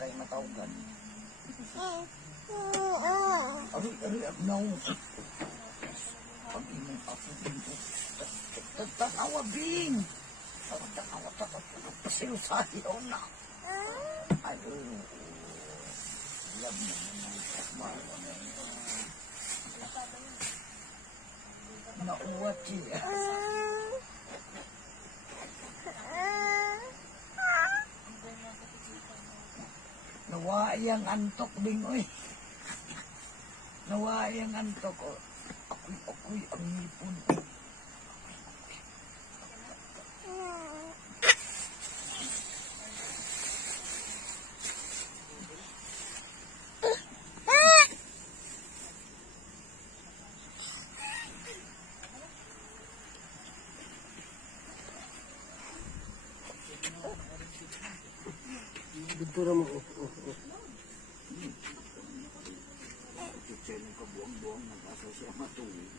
kay matawgan. Ari, no. Pag imong ako dito. Tanawa, Bing. Tanawa, pasiyo sa iyo na. Ay, love mo naman. Nauwat siya. Nawayang antok, Bing, oy. Nawayang antok, oh. Ako'y ang hipon, oh. Dito naman, Ito siya ng kabuang-buang, nag-asa siya matuwid.